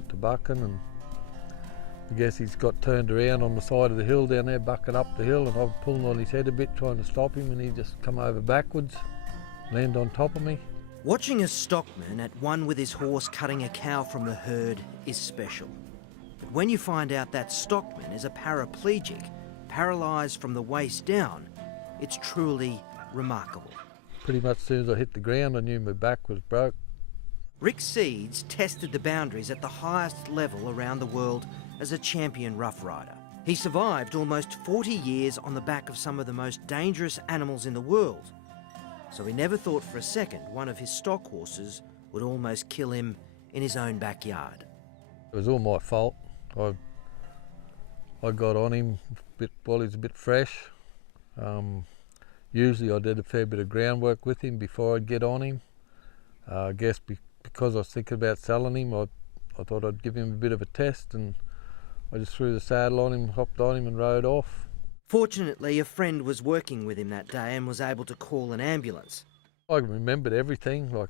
went to bucking, and I guess he's got turned around on the side of the hill down there, bucking up the hill, and I was pulling on his head a bit trying to stop him, and he just come over backwards, land on top of me. Watching a stockman at one with his horse cutting a cow from the herd is special. But when you find out that stockman is a paraplegic, paralysed from the waist down, it's truly remarkable. Pretty much as soon as I hit the ground, I knew my back was broke. Rick Seeds tested the boundaries at the highest level around the world as a champion rough rider. He survived almost 40 years on the back of some of the most dangerous animals in the world. So he never thought for a second one of his stock horses would almost kill him in his own backyard. It was all my fault. I got on him while he was a bit fresh. Usually I did a fair bit of groundwork with him before I'd get on him. I guess because I was thinking about selling him, I thought I'd give him a bit of a test, and I just threw the saddle on him, hopped on him and rode off. Fortunately, a friend was working with him that day and was able to call an ambulance. I remembered everything, I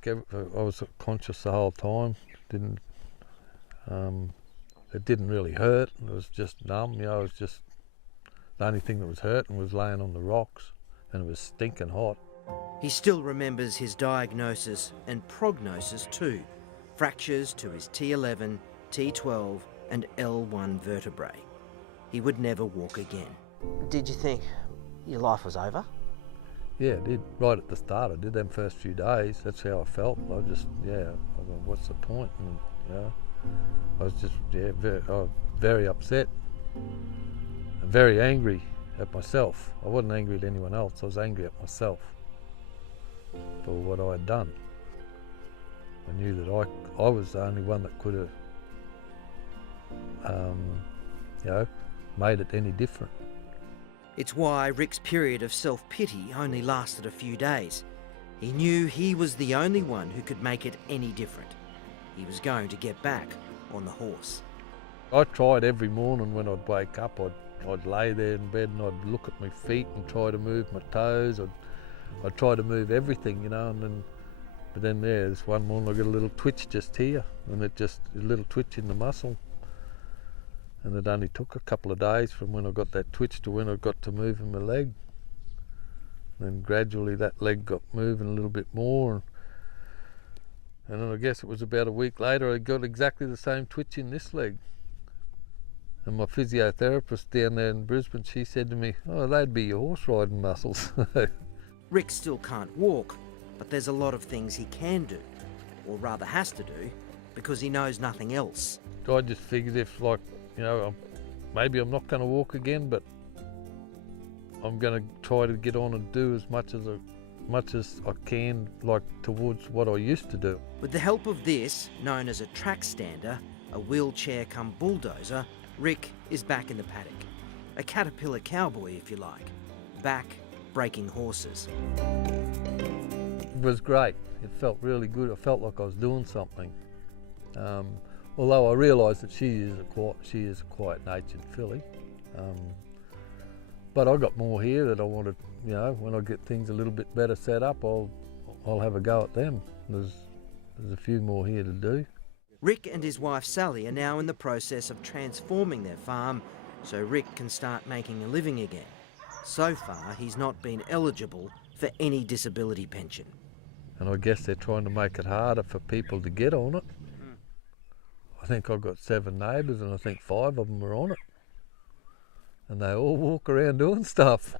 was conscious the whole time. It didn't really hurt, it was just numb, it was just the only thing that was hurting was laying on the rocks, and it was stinking hot. He still remembers his diagnosis and prognosis too. Fractures to his T11, T12 and L1 vertebrae. He would never walk again. Did you think your life was over? Yeah, I did. Right at the start, I did them first few days. That's how I felt. I thought, what's the point? And, I was just, I was very upset and very angry at myself. I wasn't angry at anyone else, I was angry at myself for what I had done. I knew that I was the only one that could have, made it any different. It's why Rick's period of self-pity only lasted a few days. He knew he was the only one who could make it any different. He was going to get back on the horse. I tried every morning when I'd wake up, I'd lay there in bed and I'd look at my feet and try to move my toes. I'd try to move everything, but then this one morning I got a little twitch just here, and a little twitch in the muscle. And it only took a couple of days from when I got that twitch to when I got to moving my leg. And gradually that leg got moving a little bit more. And then I guess it was about a week later I got exactly the same twitch in this leg. And my physiotherapist down there in Brisbane, she said to me, "Oh, they'd be your horse riding muscles." Rick still can't walk, but there's a lot of things he can do, or rather has to do, because he knows nothing else. I just figured if, maybe I'm not going to walk again, but I'm going to try to get on and do as much as I can, towards what I used to do. With the help of this, known as a track stander, a wheelchair cum bulldozer, Rick is back in the paddock. A caterpillar cowboy, if you like. Back breaking horses. It was great. It felt really good. I felt like I was doing something. Although I realised that she is a quiet-natured filly. But I got more here that I wanted. When I get things a little bit better set up, I'll have a go at them. There's a few more here to do. Rick and his wife Sally are now in the process of transforming their farm so Rick can start making a living again. So far, he's not been eligible for any disability pension. And I guess they're trying to make it harder for people to get on it. I think I've got 7 neighbours and I think 5 of them are on it. And they all walk around doing stuff.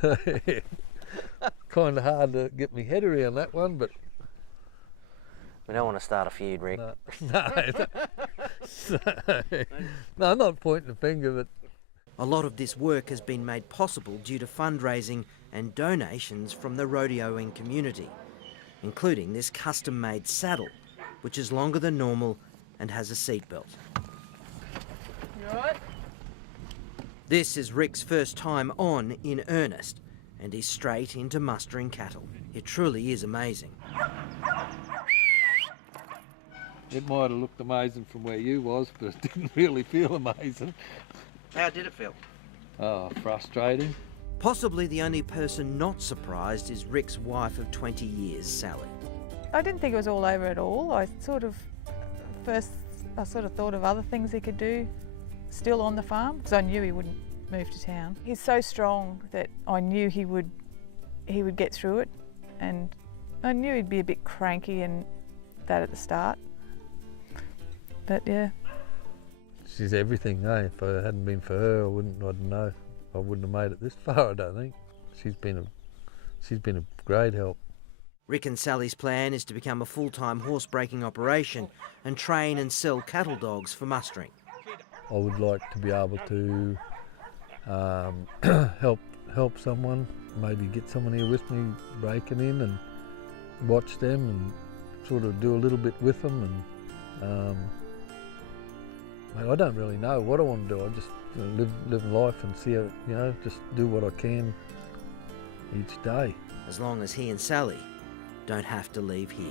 So, kind of hard to get my head around that one, but... We don't want to start a feud, Rick. No, I'm not pointing the finger, but... A lot of this work has been made possible due to fundraising and donations from the rodeoing community, including this custom-made saddle, which is longer than normal and has a seatbelt. You all right? This is Rick's first time on in earnest, and he's straight into mustering cattle. It truly is amazing. It might have looked amazing from where you was, but it didn't really feel amazing. How did it feel? Oh, frustrating. Possibly the only person not surprised is Rick's wife of 20 years, Sally. I didn't think it was all over at all. I sort of first I sort of thought of other things he could do still on the farm, because I knew he wouldn't move to town. He's so strong that I knew he would get through it, and I knew he'd be a bit cranky and that at the start. But yeah. She's everything, eh? If it hadn't been for her, I wouldn't have made it this far, I don't think. She's been a great help. Rick and Sally's plan is to become a full-time horse breaking operation and train and sell cattle dogs for mustering. I would like to be able to help someone, maybe get someone here with me breaking in and watch them and sort of do a little bit with them. And I don't really know what I want to do. I just live life and see how, just do what I can each day. As long as he and Sally don't have to leave here.